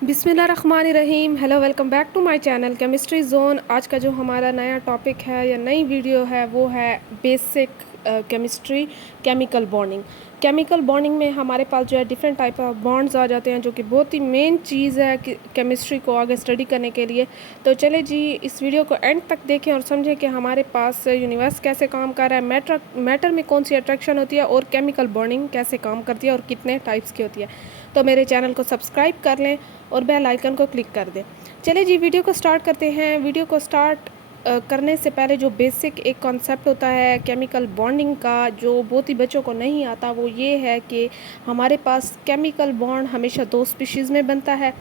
बिस्मिल्लाहिर्रहमानिर्रहीम। Hello, welcome back to my channel chemistry zone. आज का जो हमारा नया टॉपिक है या नई वीडियो है वो है basic chemistry, chemical bonding. Chemical bonding में हमारे पास जो है डिफरेंट टाइप ऑफ बॉन्ड्स आ जाते हैं, जो कि बहुत ही मेन चीज़ है कि केमिस्ट्री को आगे स्टडी करने के लिए। तो चले जी, इस वीडियो को एंड तक देखें और समझें कि हमारे पास यूनिवर्स कैसे काम कर रहा है, मैटर में कौन सी अट्रैक्शन होती है और केमिकल बॉन्डिंग कैसे काम करती है और कितने टाइप्स की होती है। तो मेरे चैनल को सब्सक्राइब कर लें और बेल आइकन को क्लिक कर दें। चलिए जी, वीडियो को स्टार्ट करते हैं। वीडियो को स्टार्ट करने से पहले जो बेसिक एक कॉन्सेप्ट होता है केमिकल बॉन्डिंग का, जो बहुत ही बच्चों को नहीं आता, वो ये है कि हमारे पास केमिकल बॉन्ड हमेशा दो स्पीशीज़ में बनता है।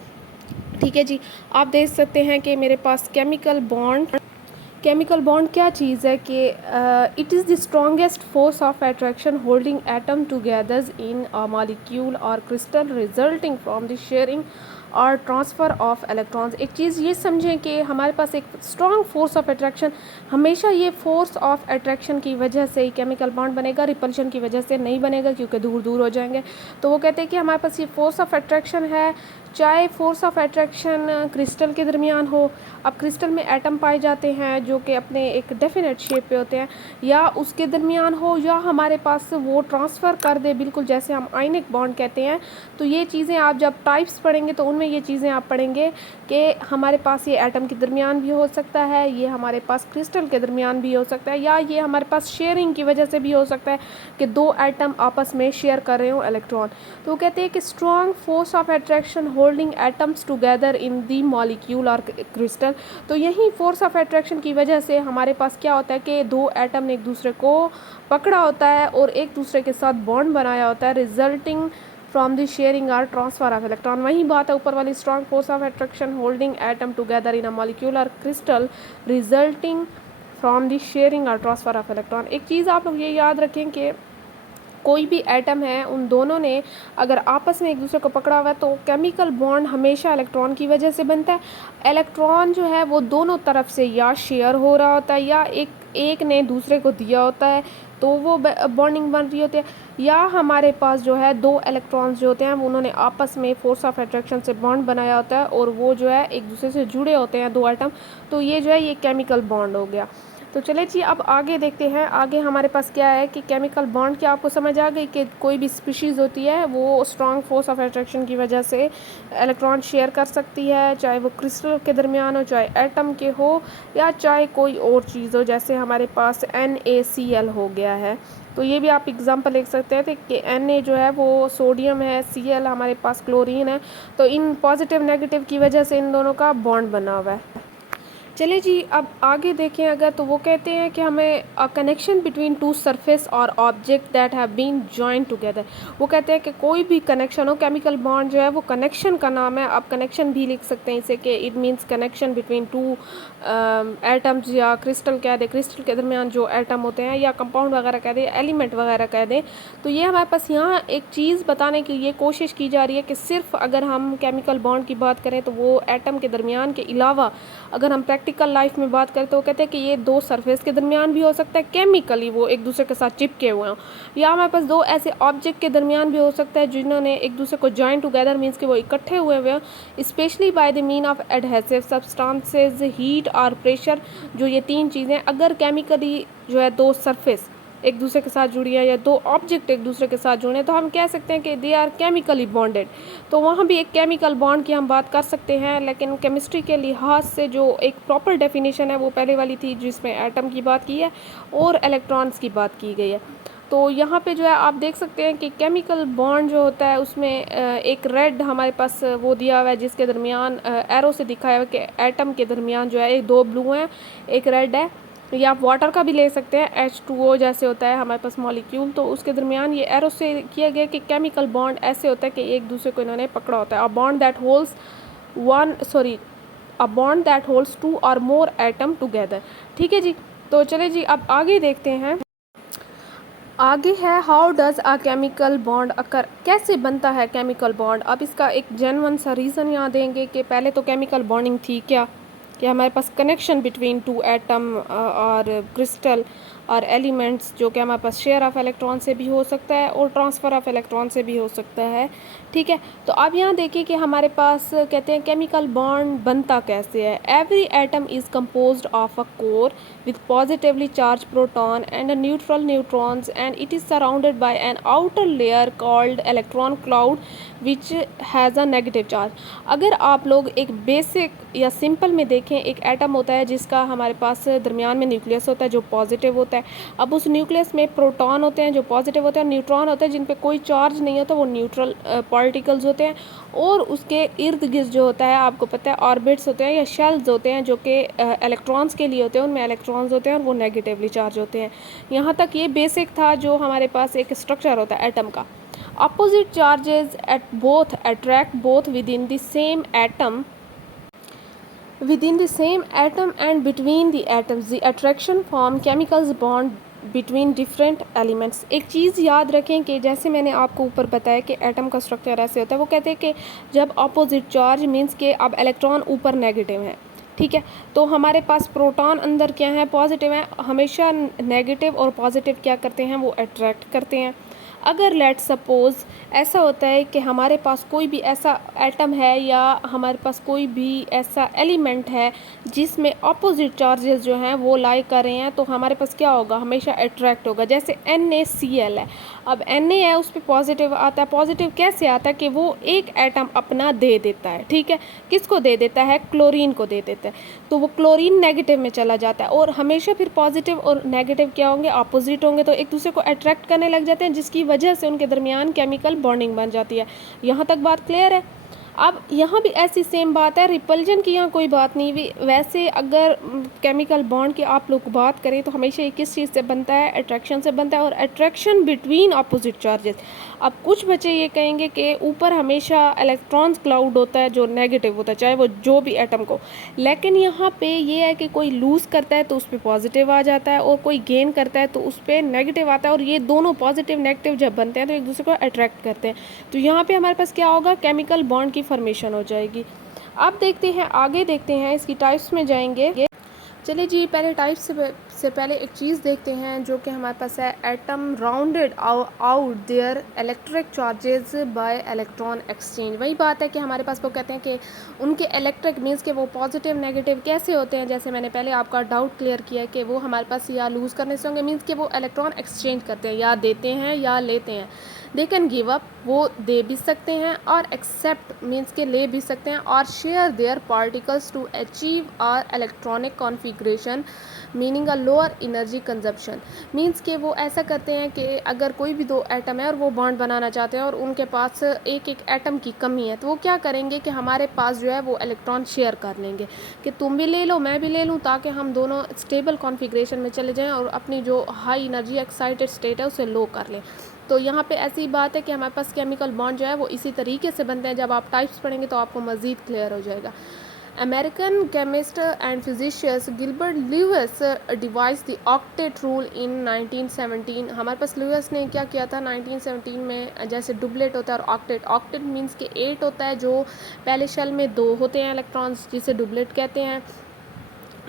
ठीक है जी, आप देख सकते हैं कि मेरे पास केमिकल बॉन्ड क्या चीज़ है कि it is the strongest force of attraction holding atom together in a molecule or crystal resulting from the sharing or transfer of electrons. एक चीज़ ये समझें कि हमारे पास एक स्ट्रॉन्ग फोर्स ऑफ अट्रैक्शन, हमेशा ये फोर्स ऑफ अट्रैक्शन की वजह से ही केमिकल बॉन्ड बनेगा, रिपल्शन की वजह से नहीं बनेगा क्योंकि दूर दूर हो जाएंगे। तो वो कहते हैं कि हमारे पास ये फोर्स ऑफ अट्रैक्शन है, चाहे फोर्स ऑफ अट्रैक्शन क्रिस्टल के दरमियान हो। अब क्रिस्टल में एटम पाए जाते हैं जो कि अपने एक डेफिनेट शेप पे होते हैं, या उसके दरमियान हो, या हमारे पास वो ट्रांसफ़र कर दे, बिल्कुल जैसे हम आयनिक बॉन्ड कहते हैं। तो ये चीज़ें आप जब टाइप्स पढ़ेंगे तो उनमें ये चीज़ें आप पढ़ेंगे कि हमारे पास ये एटम के दरमियान भी हो सकता है, ये हमारे पास क्रिस्टल के दरमियान भी हो सकता है, या ये हमारे पास शेयरिंग की वजह से भी हो सकता है कि दो एटम आपस में शेयर कर रहे हो इलेक्ट्रॉन। तो वो कहते हैं कि strong force of attraction holding atoms together in the molecule or crystal. तो यही फोर्स ऑफ अट्रैक्शन की वजह से हमारे पास क्या होता है कि दो एटम ने एक दूसरे को पकड़ा होता है और एक दूसरे के साथ बॉन्ड बनाया होता है, resulting from the sharing or transfer of electron. वही बात है ऊपर वाली, strong force of attraction holding atom together in a molecule or crystal resulting from the sharing or transfer of electron. एक चीज़ आप लोग ये याद रखें कि कोई भी एटम है, उन दोनों ने अगर आपस में एक दूसरे को पकड़ा हुआ है तो केमिकल बॉन्ड हमेशा इलेक्ट्रॉन की वजह से बनता है। इलेक्ट्रॉन जो है वो दोनों तरफ से या शेयर हो रहा होता है, या एक ने दूसरे को दिया होता है तो वो बॉन्डिंग बन रही होती है, या हमारे पास जो है दो इलेक्ट्रॉन्स जो होते हैं उन्होंने आपस में फोर्स ऑफ अट्रैक्शन से बॉन्ड बनाया होता है और वो जो है एक दूसरे से जुड़े होते हैं दो एटम। तो ये जो है ये केमिकल बॉन्ड हो गया। तो चले जी, अब आगे देखते हैं। आगे हमारे पास क्या है कि केमिकल बॉन्ड की आपको समझ आ गई कि कोई भी स्पीशीज़ होती है वो स्ट्रॉन्ग फोर्स ऑफ अट्रैक्शन की वजह से इलेक्ट्रॉन शेयर कर सकती है, चाहे वो क्रिस्टल के दरमियान हो, चाहे एटम के हो, या चाहे कोई और चीज़ हो, जैसे हमारे पास NaCl हो गया है। तो ये भी आप एग्जांपल लिख सकते हैं कि Na जो है वो सोडियम है, Cl हमारे पास क्लोरीन है। तो इन पॉजिटिव नेगेटिव की वजह से इन दोनों का बॉन्ड बना हुआ है। चलिए जी, अब आगे देखें अगर, तो वो कहते हैं कि हमें a connection between two surface or object that have been joined together. वो कहते हैं कि कोई भी कनेक्शन हो, केमिकल बॉन्ड जो है वो कनेक्शन का नाम है। आप कनेक्शन भी लिख सकते हैं इसे कि it means connection between two atoms, या क्रिस्टल कह दें, क्रिस्टल के दरमियान जो एटम होते हैं, या कंपाउंड वगैरह कह दें, एलिमेंट वगैरह कह दें। तो ये हमारे पास यहाँ एक चीज़ बताने की ये कोशिश की जा रही है कि सिर्फ अगर हम केमिकल बॉन्ड की बात करें तो वो एटम के दरमियान के अलावा अगर हम प्रैक्टिकल लाइफ में बात करें तो वो कहते हैं कि ये दो सरफेस के दरमियान भी हो सकता है, केमिकली वो एक दूसरे के साथ चिपके हुए हों, या हमारे पास दो ऐसे ऑब्जेक्ट के दरमियान भी हो सकता है जिन्होंने एक दूसरे को जॉइन टुगेदर, मीन्स कि वो इकट्ठे हुए हुए हैं, specially by the mean of adhesive substances, heat और प्रेशर। जो ये तीन चीज़ें अगर केमिकली जो है दो सरफेस एक दूसरे के साथ जुड़ी है, या दो ऑब्जेक्ट एक दूसरे के साथ जुड़े, तो हम कह सकते हैं कि दे आर केमिकली बॉन्डेड। तो वहाँ भी एक केमिकल बॉन्ड की हम बात कर सकते हैं, लेकिन केमिस्ट्री के लिहाज से जो एक प्रॉपर डेफिनेशन है वो पहले वाली थी, जिसमें एटम की बात की है और इलेक्ट्रॉन्स की बात की गई है। तो यहाँ पे जो है आप देख सकते हैं कि केमिकल बॉन्ड जो होता है उसमें एक रेड हमारे पास वो दिया हुआ है, जिसके दरमियान एरो से दिखाया हुआ है कि एटम के दरमियान जो है एक दो ब्लू हैं, एक रेड है। या आप वाटर का भी ले सकते हैं, H2O जैसे होता है हमारे पास मॉलिक्यूल, तो उसके दरमियान ये एरो से किया गया कि केमिकल बॉन्ड ऐसे होता है कि एक दूसरे को इन्होंने पकड़ा होता है। A bond that holds two or more atom together. ठीक है जी, तो चले जी अब आगे देखते हैं। आगे है how does a chemical bond occur, कैसे बनता है केमिकल बॉन्ड। अब इसका एक जेन्युइन सा रीज़न यहाँ देंगे कि पहले तो केमिकल बॉन्डिंग थी क्या, कि हमारे पास कनेक्शन बिटवीन टू एटम और क्रिस्टल और एलिमेंट्स जो कि हमारे पास शेयर ऑफ इलेक्ट्रॉन से भी हो सकता है और ट्रांसफ़र ऑफ इलेक्ट्रॉन से भी हो सकता है। ठीक है, तो अब यहाँ देखिए कि हमारे पास कहते हैं केमिकल बॉन्ड बनता कैसे है। Every atom is composed of a core with positively charged proton and a neutral neutrons, and it is surrounded by an outer layer called electron cloud which has a negative charge। अगर आप लोग एक basic या simple में देखें, एक atom होता है जिसका हमारे पास दरमियान में न्यूक्लियस होता है जो पॉजिटिव होता है। अब उस न्यूक्लियस में प्रोटॉन होते हैं जो पॉजिटिव होते हैं, न्यूट्रॉन होते हैं जिन पे कोई चार्ज नहीं होता, वो न्यूट्रल पार्टिकल्स होते हैं। और उसके इर्द गिर्द जो होता है आपको पता है ऑर्बिट्स होते हैं या शेल्स होते हैं जो कि इलेक्ट्रॉन्स के लिए होते हैं, उनमें इलेक्ट्रॉन्स होते हैं और वो नेगेटिवली चार्ज होते हैं। यहाँ तक ये बेसिक था जो हमारे पास एक स्ट्रक्चर होता है एटम का। Opposite charges at both attract both within the same atom and between the atoms the attraction form chemicals bond between different elements. एक चीज़ याद रखें कि जैसे मैंने आपको ऊपर बताया कि एटम का स्ट्रक्चर ऐसे होता है, वो कहते हैं कि जब अपोजिट चार्ज मीन्स के अब इलेक्ट्रॉन ऊपर नेगेटिव है, ठीक है, तो हमारे पास प्रोटॉन अंदर क्या है, पॉजिटिव है। हमेशा नेगेटिव और पॉजिटिव क्या करते हैं, वो अट्रैक्ट करते हैं। अगर लेट सपोज़ ऐसा होता है कि हमारे पास कोई भी ऐसा एटम है या हमारे पास कोई भी ऐसा एलिमेंट है जिसमें अपोजिट चार्जेस जो हैं वो लाई कर रहे हैं, तो हमारे पास क्या होगा, हमेशा अट्रैक्ट होगा। जैसे NaCl है, अब Na है उस पर पॉजिटिव आता है। पॉजिटिव कैसे आता है कि वो एक एटम अपना दे देता है, ठीक है, किसको दे देता है, क्लोरीन को दे देता है, तो वो क्लोरीन नेगेटिव में चला जाता है। और हमेशा फिर पॉजिटिव और नेगेटिव क्या होंगे, अपोजिट होंगे, तो एक दूसरे को अट्रैक्ट करने लग जाते हैं जिसकी वजह से उनके दरमियान केमिकल बॉन्डिंग बन जाती है। यहाँ तक बात क्लियर है। अब यहाँ भी ऐसी सेम बात है, रिपल्जन की यहाँ कोई बात नहीं हुई। वैसे अगर केमिकल बॉन्ड की आप लोग बात करें तो हमेशा ये किस चीज़ से बनता है, अट्रैक्शन से बनता है, और अट्रैक्शन बिटवीन अपोजिट चार्जेस। अब कुछ बच्चे ये कहेंगे कि ऊपर हमेशा इलेक्ट्रॉन्स क्लाउड होता है जो नेगेटिव होता है, चाहे वो जो भी एटम को, लेकिन यहाँ पे ये है कि कोई लूज़ करता है तो उस पर पॉजिटिव आ जाता है और कोई गेन करता है तो उस पर नेगेटिव आता है, और ये दोनों पॉजिटिव नेगेटिव जब बनते हैं तो एक दूसरे को अट्रैक्ट करते हैं। तो यहाँ पे हमारे पास क्या होगा, केमिकल बॉन्ड की फॉर्मेशन हो जाएगी। अब देखते हैं, आगे देखते हैं, इसकी टाइप्स में जाएंगे। चलिए जी, पहले टाइप्स से पहले एक चीज़ देखते हैं जो कि हमारे पास है, atom rounded out their electric charges by electron exchange. वही बात है कि हमारे पास वो कहते हैं कि उनके इलेक्ट्रिक मीन्स के वो पॉजिटिव नेगेटिव कैसे होते हैं। जैसे मैंने पहले आपका डाउट क्लियर किया है कि वो हमारे पास या लूज़ करने से होंगे, मीन्स के वो इलेक्ट्रॉन एक्सचेंज करते हैं, या देते हैं या लेते हैं। दे कैन गिव अप, वो दे भी सकते हैं, और एक्सेप्ट मीन्स के ले भी सकते हैं, और share their particles to achieve our electronic configuration meaning a lower energy consumption. Means के वो ऐसा करते हैं कि अगर कोई भी दो एटम है और वो बॉन्ड बनाना चाहते हैं और उनके पास एक एक एटम की कमी है, तो वो क्या करेंगे कि हमारे पास जो है वो इलेक्ट्रॉन शेयर कर लेंगे कि तुम भी ले लो मैं भी ले लूँ, ताकि हम दोनों स्टेबल कॉन्फ़िगरेशन में चले जाएँ और अपनी जो हाई एनर्जी एक्साइटेड स्टेट है उसे लो कर लें। तो यहाँ पे ऐसी बात है कि हमारे पास केमिकल बॉन्ड जो है वो इसी तरीके से बनते हैं। जब आप टाइप्स पढ़ेंगे तो आपको मज़ीद क्लियर हो जाएगा। American chemist and physicist Gilbert Lewis devise the octet rule in 1917। हमारे पास ल्यूइस ने क्या किया था 1917 में, जैसे डुबलेट होता है और ऑक्टेट। ऑक्टेट मीन्स के 8 होता है, जो पहले शेल में 2 होते हैं इलेक्ट्रॉन्स, जिसे डुबलेट कहते हैं।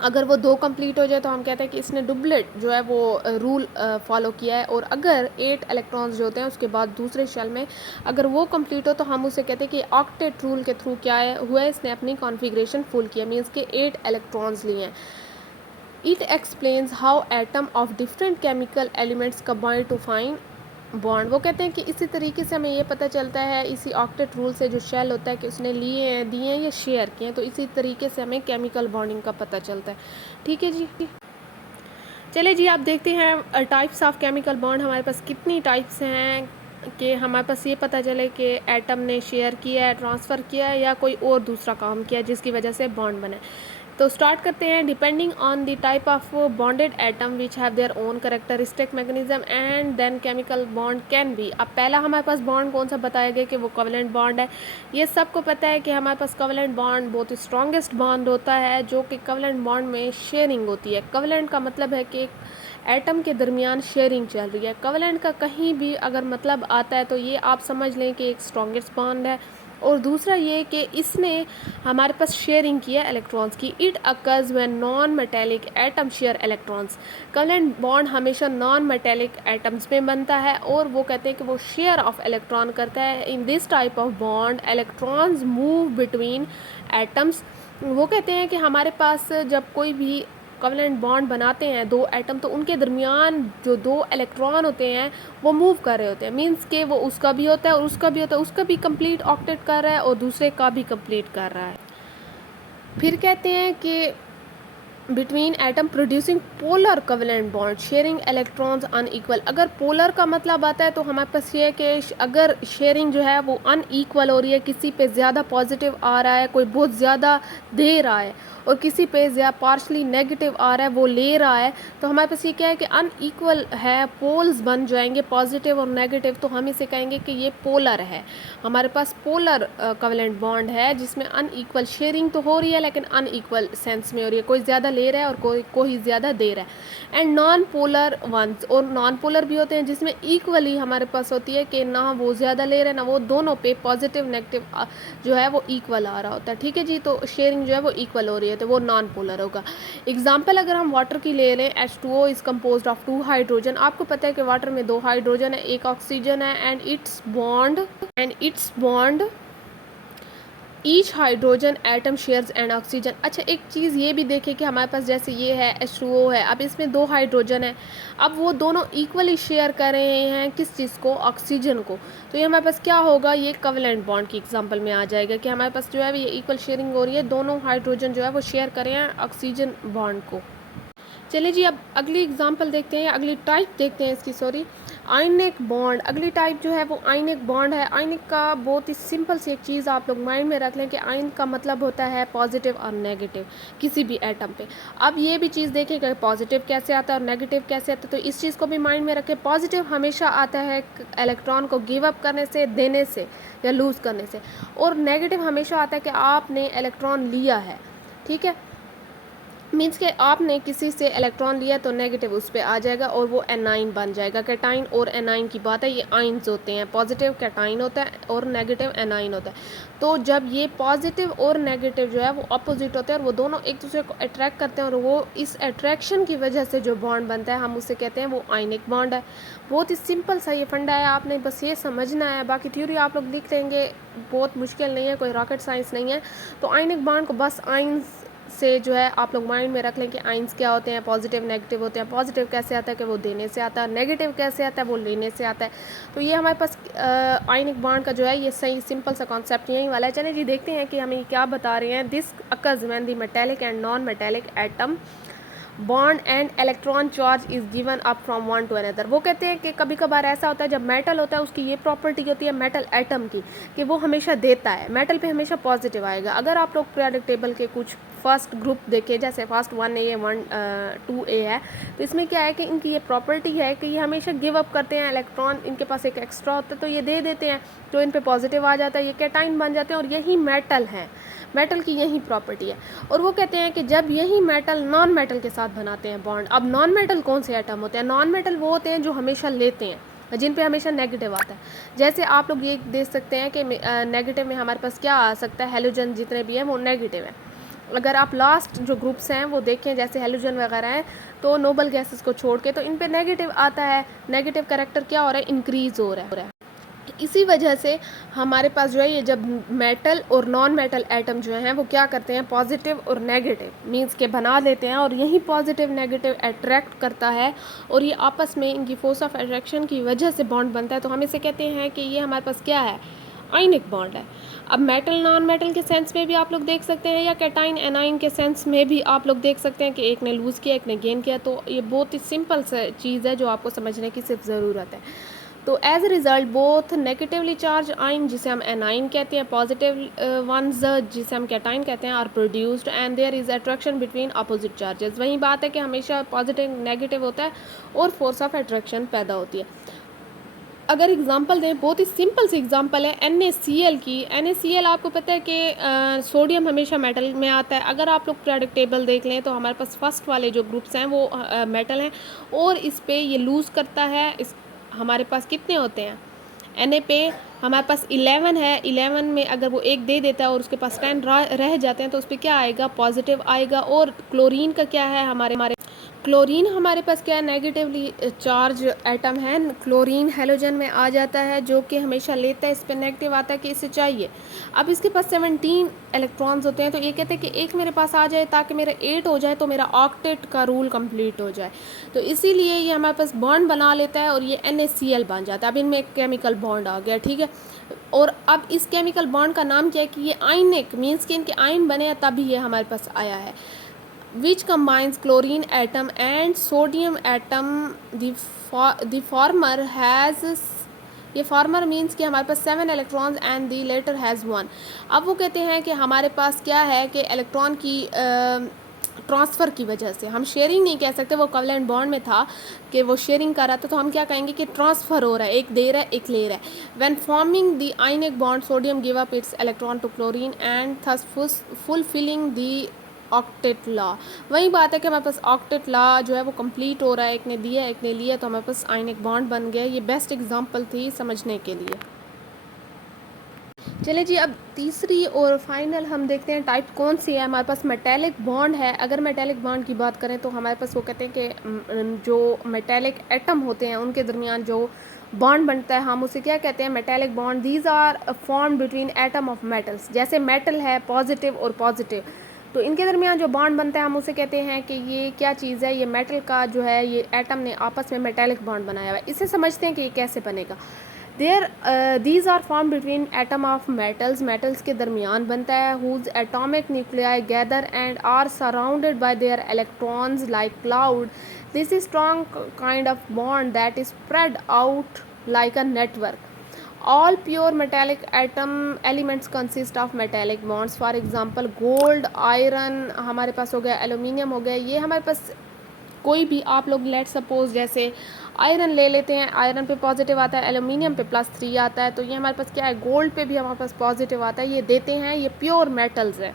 अगर वो 2 कंप्लीट हो जाए तो हम कहते हैं कि इसने डुबलेट जो है वो रूल फॉलो किया है। और अगर 8 इलेक्ट्रॉन्स जो होते हैं उसके बाद दूसरे शेल में अगर वो कंप्लीट हो तो हम उसे कहते हैं कि ऑक्टेट रूल के थ्रू क्या है हुआ है, इसने अपनी कॉन्फ़िगरेशन फुल किया, मीन्स के 8 इलेक्ट्रॉन्स लिए हैं। It explains how atom of different chemical elements combine to find bond. वो कहते हैं कि इसी तरीके से हमें ये पता चलता है इसी ऑक्टेट रूल से, जो शेल होता है, कि उसने लिए हैं, दिए हैं या शेयर किए हैं, तो इसी तरीके से हमें केमिकल बॉन्डिंग का पता चलता है। ठीक है जी, चलिए जी, आप देखते हैं टाइप्स ऑफ केमिकल बॉन्ड हमारे पास कितनी टाइप्स हैं, कि हमारे पास ये पता चले कि एटम ने शेयर किया है, ट्रांसफ़र किया है, या कोई और दूसरा काम किया जिसकी वजह से बॉन्ड बने। तो स्टार्ट करते हैं। Depending on the type of bonded atom which have their own characteristic mechanism and then chemical bond can be. अब पहला हमारे पास बॉन्ड कौन सा बताया गया कि वो कोवेलेंट बॉन्ड है। ये सबको पता है कि हमारे पास कोवेलेंट बॉन्ड बहुत ही स्ट्रॉन्गेस्ट बॉन्ड होता है, जो कि कोवेलेंट बॉन्ड में शेयरिंग होती है। कोवेलेंट का मतलब है कि एटम के दरमियान शेयरिंग चल रही है। कोवेलेंट का कहीं भी अगर मतलब आता है तो ये आप समझ लें कि एक स्ट्रॉन्गेस्ट बॉन्ड है। और दूसरा ये कि इसने हमारे पास शेयरिंग की है इलेक्ट्रॉन्स की। It occurs when non metallic atom share electrons. Covalent bond हमेशा नॉन मेटेलिक एटम्स में बनता है और वो कहते हैं कि वो शेयर ऑफ इलेक्ट्रॉन करता है। In this type of bond electrons move between atoms. वो कहते हैं कि हमारे पास जब कोई भी कोवेलेंट बॉन्ड बनाते हैं दो एटम, तो उनके दरमियान जो दो इलेक्ट्रॉन होते हैं वो मूव कर रहे होते हैं। मींस के वो उसका भी होता है और उसका भी होता है, उसका भी कंप्लीट ऑक्टेट कर रहा है और दूसरे का भी कंप्लीट कर रहा है। फिर कहते हैं कि between atom producing polar covalent bond sharing electrons unequal. अगर पोलर का मतलब आता है तो हमारे पास ये है कि अगर शेयरिंग जो है वो अनइक्वल हो रही है, किसी पे ज़्यादा पॉजिटिव आ रहा है, कोई बहुत ज़्यादा दे रहा है और किसी पे पार्शली नेगेटिव आ रहा है, वो ले रहा है, तो हमारे पास ये क्या है कि अनइक्वल है, पोल्स बन जाएंगे पॉजिटिव और नेगेटिव, तो हम इसे कहेंगे कि ये पोलर है। हमारे पास पोलर कोवेलेंट बॉन्ड है जिसमें अनइक्वल शेयरिंग तो हो रही है लेकिन अनइक्वल सेंस में हो रही है, कोई ज़्यादा ले रहा है और कोई ज़्यादा दे रहा है। एंड नॉन पोलर वंस, और नॉन पोलर भी होते हैं जिसमें इक्वली हमारे पास होती है कि ना वो ज़्यादा ले रहे हैं ना वो, दोनों पे पॉजिटिव नेगेटिव जो है वो इक्वल आ रहा होता है। ठीक है जी, तो शेयरिंग जो है वो इक्वल हो रही है तो वो नॉन पोलर होगा। एग्जाम्पल अगर हम वाटर की ले लें, H2O is compose of 2 hydrogen. आपको पता है कि वाटर में 2 हाइड्रोजन है, 1 ऑक्सीजन है, and it's bond each hydrogen atom shares and oxygen. अच्छा, एक चीज़ ये भी देखें कि हमारे पास जैसे ये है H2O है, अब इसमें 2 हाइड्रोजन है, अब वो दोनों इक्वली शेयर कर रहे हैं किस चीज़ को, ऑक्सीजन को, तो ये हमारे पास क्या होगा, ये कोवेलेंट बॉन्ड की एग्जांपल में आ जाएगा कि हमारे पास जो है ये इक्वल शेयरिंग हो रही है, दोनों हाइड्रोजन जो है वो शेयर कर रहे हैं ऑक्सीजन बॉन्ड को। चलिए जी, अब अगली एग्जांपल देखते हैं, अगली टाइप देखते हैं इसकी, सॉरी, आयनिक बॉन्ड। अगली टाइप जो है वो आयनिक बॉन्ड है। आयनिक का बहुत ही सिंपल सी एक चीज़ आप लोग माइंड में रख लें कि आयन का मतलब होता है पॉजिटिव और नेगेटिव किसी भी एटम पे। अब ये भी चीज़ देखें कि पॉजिटिव कैसे आता है और नेगेटिव कैसे आता है, तो इस चीज़ को भी माइंड में रखें। पॉजिटिव हमेशा आता है इलेक्ट्रॉन को गिव अप करने से, देने से या लूज़ करने से, और नेगेटिव हमेशा आता है कि आपने इलेक्ट्रॉन लिया है। ठीक है, मीन्स कि आपने किसी से इलेक्ट्रॉन लिया तो नेगेटिव उस पर आ जाएगा और वो एनाइन बन जाएगा। कैटाइन और एनाइन की बात है, ये आइंस होते हैं, पॉजिटिव कैटाइन होता है और नेगेटिव एनाइन होता है। तो जब ये पॉजिटिव और नेगेटिव जो है वो अपोजिट होते हैं और वो दोनों एक दूसरे को अट्रैक्ट करते हैं और वो इस अट्रैक्शन की वजह से जो बॉन्ड बनता है हम उसे कहते हैं वो आयनिक बॉन्ड है। बहुत ही सिंपल सा ये फंडा है, आपने बस ये समझना है, बाकी थ्योरी आप लोग लिख लेंगे, बहुत मुश्किल नहीं है, कोई रॉकेट साइंस नहीं है। तो आयनिक बॉन्ड को बस आइंस से जो है आप लोग माइंड में रख लें कि आइंस क्या होते हैं, पॉजिटिव नेगेटिव होते हैं। पॉजिटिव कैसे आता है कि वो देने से आता है, नेगेटिव कैसे आता है वो लेने से आता है। तो ये हमारे पास आयनिक बॉन्ड का जो है ये सही सिंपल सा कॉन्सेप्ट यही वाला है। चलिए जी, देखते हैं कि हमें क्या बता रहे हैं। This occurs when the metallic and non metallic atom bond and electron charge is given up from one two another. वो कहते हैं कि कभी कभार ऐसा होता है जब मेटल होता है उसकी ये प्रॉपर्टी होती है मेटल एटम की कि वो हमेशा देता है, मेटल पे हमेशा पॉजिटिव आएगा। अगर आप लोग पीरियोडिक टेबल के कुछ फर्स्ट ग्रुप देखें, जैसे फर्स्ट 1A 2A है, तो इसमें क्या है कि इनकी ये प्रॉपर्टी है कि ये हमेशा गिव अप करते हैं इलेक्ट्रॉन, इनके पास एक एक्स्ट्रा होता है तो ये दे देते हैं, जो इन पे पॉजिटिव आ जाता है, ये कैटाइन बन जाते हैं और यही मेटल है, मेटल की यही प्रॉपर्टी है। और वो कहते हैं कि जब यही मेटल नॉन मेटल के साथ बनाते हैं बॉन्ड, अब नॉन मेटल कौन से एटम होते हैं, नॉन मेटल वो होते हैं जो हमेशा लेते हैं, जिन पे हमेशा नेगेटिव आता है। जैसे आप लोग ये देख सकते हैं कि नेगेटिव में हमारे पास क्या आ सकता है, हेलोजन जितने भी हैं वो नेगेटिव है। अगर आप लास्ट जो ग्रुप्स हैं वो देखें, जैसे हेलोजन वगैरह हैं, तो नोबल गैसेस को छोड़ के तो इन पे नेगेटिव आता है, नेगेटिव कैरेक्टर क्या हो रहा है, इंक्रीज़ हो रहा है। इसी वजह से हमारे पास जो है ये जब मेटल और नॉन मेटल एटम जो हैं वो क्या करते हैं, पॉजिटिव और नेगेटिव मींस के बना लेते हैं और यही पॉजिटिव नेगेटिव अट्रैक्ट करता है और ये आपस में इनकी फोर्स ऑफ अट्रैक्शन की वजह से बॉन्ड बनता है। तो हम इसे कहते हैं कि ये हमारे पास क्या है, आयनिक बॉन्ड है। अब मेटल नॉन मेटल के सेंस में भी आप लोग देख सकते हैं या कैटाइन एनाइन के सेंस में भी आप लोग देख सकते हैं कि एक ने लूज़ किया एक ने गेन किया। तो ये बहुत ही सिंपल सा चीज़ है जो आपको समझने की सिर्फ ज़रूरत है। तो as a result both negatively charge ion जिसे हम एनाइन कहते हैं, पॉजिटिव वंस जिसे हम कैटाइन कहते हैं, are produced and there is attraction between opposite charges. वही बात है कि हमेशा पॉजिटिव नेगेटिव होता है और फोर्स ऑफ अट्रैक्शन पैदा होती है। अगर एग्जांपल दें, बहुत ही सिंपल सी एग्जांपल है NaCl की। NaCl आपको पता है कि सोडियम हमेशा मेटल में आता है। अगर आप लोग पीरियोडिक टेबल देख लें तो हमारे पास फर्स्ट वाले जो ग्रुप्स हैं वो मेटल हैं और इस पे ये लूज़ करता है। इस हमारे पास कितने होते हैं, Na पे हमारे पास 11 है, 11 में अगर वो एक दे देता है और उसके पास 10 रह जाते हैं तो उस पर क्या आएगा, पॉजिटिव आएगा। और क्लोरीन का क्या है, हमारे क्लोरीन हमारे पास क्या है, नेगेटिवली चार्ज एटम है। क्लोरीन हेलोजन में आ जाता है, जो कि हमेशा लेता है, इस पर नेगेटिव आता है कि इसे चाहिए। अब इसके पास 17 इलेक्ट्रॉन्स होते हैं, तो ये कहते हैं कि एक मेरे पास आ जाए ताकि मेरा 8 हो जाए, तो मेरा ऑक्टेट का रूल कंप्लीट हो जाए। तो इसीलिए ये हमारे पास बॉन्ड बना लेता है और ये NaCl बन जाता है। अब इनमें एक केमिकल बॉन्ड आ गया, ठीक है। और अब इस केमिकल बॉन्ड का नाम क्या है कि ये आयनिक, मीन्स कि इनके आयन बने हैं तभी ये हमारे पास आया है। which combines chlorine atom and sodium atom, the former has, ये फार्मर मीन्स कि हमारे पास 7 electrons and the latter has 1। अब वो कहते हैं कि हमारे पास क्या है कि इलेक्ट्रॉन की ट्रांसफ़र की वजह से, हम शेयरिंग नहीं कह सकते, वो कोवलेंट बॉन्ड में था कि वो शेयरिंग कर रहा था, तो हम क्या कहेंगे कि ट्रांसफ़र हो रहा है, एक दे रहा है एक ले रहा है। When forming the ionic bond sodium give up its electron to chlorine and thus fulfilling the octet law. वही बात है कि हमारे पास ऑक्टेट लॉ जो है वो कंप्लीट हो रहा है, एक ने दिया एक ने लिया, तो हमारे पास आयनिक बॉन्ड बन गया। ये बेस्ट एग्जांपल थी समझने के लिए। चलिए जी, अब तीसरी और फाइनल हम देखते हैं टाइप कौन सी है। हमारे पास मेटेलिक बॉन्ड है। अगर मेटेलिक बॉन्ड की बात करें तो हमारे पास वो कहते हैं कि जो मेटेलिक एटम होते हैं उनके दरमियान जो बॉन्ड बनता है हम उसे क्या कहते हैं, metallic bond. These are form between atom of metals. जैसे मेटल है पॉजिटिव और पॉजिटिव, तो इनके दरमियान जो बॉन्ड बनता है हम उसे कहते हैं कि ये क्या चीज़ है, ये मेटल का जो है ये एटम ने आपस में मेटेलिक बॉन्ड बनाया हुआ है। इसे समझते हैं कि ये कैसे बनेगा। these are formed between atom of metals के दरमियान बनता है, whose atomic nuclei gather and are surrounded by their electrons like cloud. This is strong kind of bond that is spread out like a network. All pure metallic atom elements consist of metallic bonds. For example, gold, iron, हमारे पास हो गया aluminium हो गया, ये हमारे पास कोई भी आप लोग लेट सपोज जैसे आयरन ले लेते हैं, आयरन पे पॉजिटिव आता है, एल्यूमिनियम पे +3 आता है, तो ये हमारे पास क्या है, गोल्ड पे भी हमारे पास पॉजिटिव आता है, ये देते हैं, ये प्योर मेटल्स है,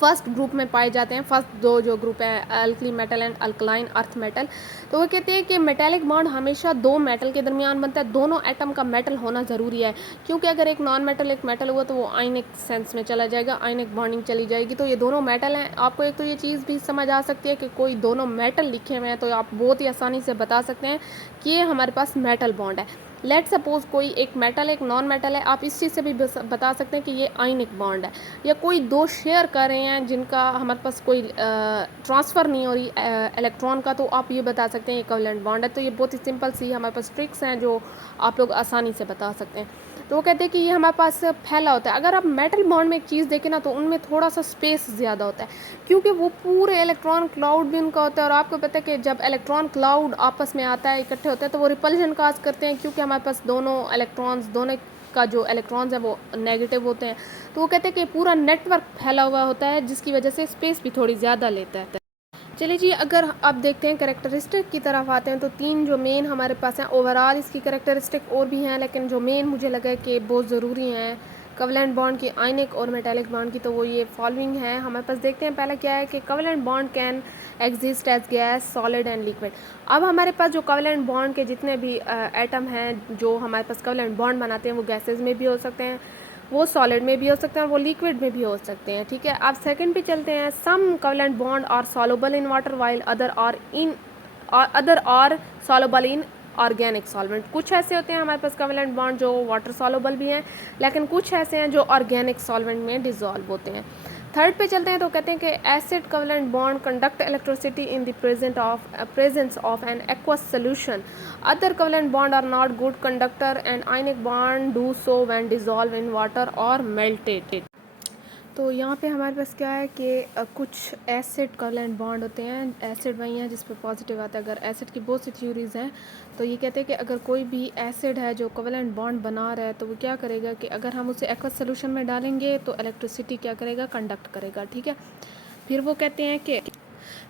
फर्स्ट ग्रुप में पाए जाते हैं। फर्स्ट दो जो ग्रुप है alkali metal and alkaline earth metal. तो वो कहते हैं कि मेटेलिक बॉन्ड हमेशा दो मेटल के दरमियान बनता है, दोनों एटम का मेटल होना ज़रूरी है, क्योंकि अगर एक नॉन मेटल एक मेटल हुआ तो वो आयनिक सेंस में चला जाएगा, आयनिक बॉन्डिंग चली जाएगी। तो ये दोनों मेटल हैं। आपको एक तो ये चीज़ भी समझ आ सकती है कि कोई दोनों मेटल लिखे हुए हैं तो आप बहुत ही आसानी से बता सकते हैं कि ये हमारे पास मेटल बॉन्ड है। लेट सपोज कोई एक मेटल एक नॉन मेटल है, आप इस चीज़ से भी बता सकते हैं कि ये आयनिक बॉन्ड है। या कोई दो शेयर कर रहे हैं जिनका हमारे पास कोई ट्रांसफ़र नहीं हो रही इलेक्ट्रॉन का, तो आप ये बता सकते हैं ये कोवेलेंट बॉन्ड है। तो ये बहुत ही सिंपल सी हमारे पास ट्रिक्स हैं जो आप लोग आसानी से बता सकते हैं। तो वो कहते हैं कि ये हमारे पास फैला होता है। अगर आप मेटल बॉन्ड में एक चीज़ देखें ना तो उनमें थोड़ा सा स्पेस ज़्यादा होता है, क्योंकि वो पूरे इलेक्ट्रॉन क्लाउड भी उनका होता है। और आपको पता है कि जब इलेक्ट्रॉन क्लाउड आपस में आता है इकट्ठे होते हैं तो वो रिपल्जन काज करते हैं, क्योंकि हमारे पास दोनों इलेक्ट्रॉन्स दोनों का जो इलेक्ट्रॉन्स है वो नेगेटिव होते हैं। तो वो कहते हैं कि पूरा नेटवर्क फैला हुआ होता है, जिसकी वजह से स्पेस भी थोड़ी ज़्यादा लेता है। चलिए जी, अगर आप देखते हैं कैरेक्टरिस्टिक की तरफ आते हैं तो तीन जो मेन हमारे पास हैं। ओवरऑल इसकी कैरेक्टरिस्टिक और भी हैं, लेकिन जो मेन मुझे लगा कि बहुत ज़रूरी हैं कोवेलेंट बॉन्ड की, आयनिक और मेटेलिक बॉन्ड की, तो वो ये फॉलोइंग है हमारे पास। देखते हैं पहला क्या है कि covalent bond can exist as gas, solid and liquid. अब हमारे पास जो कोवेलेंट बॉन्ड के जितने भी एटम हैं जो हमारे पास कोवेलेंट बॉन्ड बनाते हैं, वो गैसेज में भी हो सकते हैं, वो सॉलिड में भी हो सकते हैं, वो लिक्विड में भी हो सकते हैं, ठीक है। अब सेकंड पे चलते हैं। Some covalent bond are soluble in water while other are soluble in organic solvent. कुछ ऐसे होते हैं हमारे पास कोवेलेंट बॉन्ड जो वाटर सॉल्युबल भी हैं, लेकिन कुछ ऐसे हैं जो ऑर्गेनिक सॉल्वेंट में डिसॉल्व होते हैं। थर्ड पे चलते हैं तो कहते हैं कि acid covalent bond conduct electricity in the presence of an aqueous solution. Other covalent bond are not good conductor and ionic bond do so when dissolve in water or melted. तो यहाँ पे हमारे पास क्या है कि कुछ एसिड कोवेलेंट बॉन्ड होते हैं। एसिड वही है जिस पे पॉजिटिव आता है। अगर एसिड की बहुत सी थ्योरीज हैं, तो ये कहते हैं कि अगर कोई भी एसिड है जो कोवेलेंट बॉन्ड बना रहा है तो वो क्या करेगा कि अगर हम उसे एक्वस सोल्यूशन में डालेंगे तो इलेक्ट्रिसिटी क्या करेगा, कंडक्ट करेगा, ठीक है। फिर वो कहते हैं कि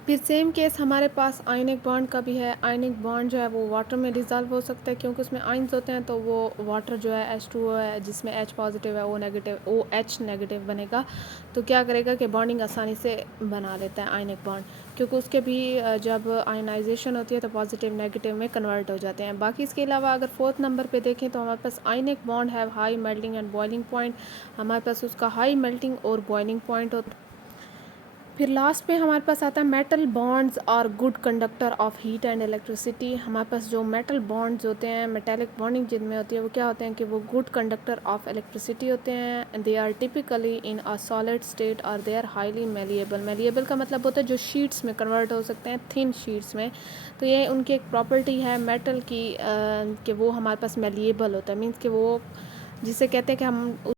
फिर सेम केस हमारे पास आयनिक बॉन्ड का भी है। आयनिक बॉन्ड जो है वो वाटर में डिज़ोल्व हो सकता है, क्योंकि उसमें आयन्स होते हैं, तो वो वाटर जो है H2O है जिसमें H पॉजिटिव है, OH नेगेटिव बनेगा, तो क्या करेगा कि बॉन्डिंग आसानी से बना लेता है आयनिक बॉन्ड, क्योंकि उसके भी जब आयनाइजेशन होती है तो पॉजिटिव नेगेटिव में कन्वर्ट हो जाते हैं। बाकी इसके अलावा अगर फोर्थ नंबर पे देखें तो हमारे पास ionic bond have high melting and boiling point, हमारे पास उसका हाई मेल्टिंग और बॉइलिंग पॉइंट होता है। फिर लास्ट पे हमारे पास आता है metal bonds are good conductor of heat and electricity. हमारे पास जो मेटल बॉन्ड्स होते हैं, मेटेलिक बॉन्डिंग जिनमें होती है, वो क्या होते हैं कि वो गुड कंडक्टर ऑफ इलेक्ट्रिसिटी होते हैं। They are typically in a solid state और they are highly malleable. Malleable का मतलब होता है जो शीट्स में कन्वर्ट हो सकते हैं, थिन शीट्स में। तो ये उनकी एक प्रॉपर्टी है मेटल की कि वो हमारे पास मेलिएबल होता है, मीन्स कि वो जिसे कहते हैं कि हम